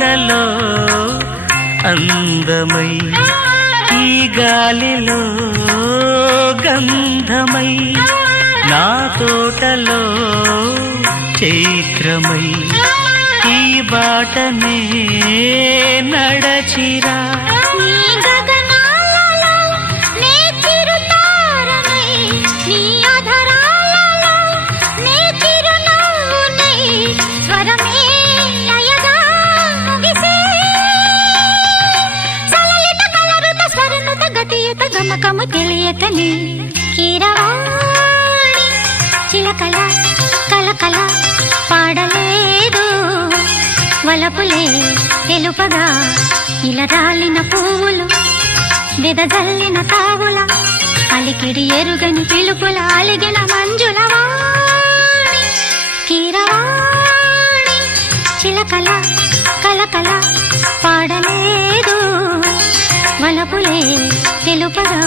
పూలలో అందమై ఈ గాలిలో గంధమై నా తోటలో చైత్రమై ఈ బాటనే నడచిరా గమకము తెలియకని కీరవాణి చిలకల కలకల పాడలేదు వలపులే తెలుపగా ఇలా రాలిన పువ్వులు వెదజల్లిన తావుల అలికిడి ఎరుగని పిలుపుల అలిగిన మంజుల వాణి కీరవాణి చిలకల కలకల పాడలేదు వలపులే తెలుపగా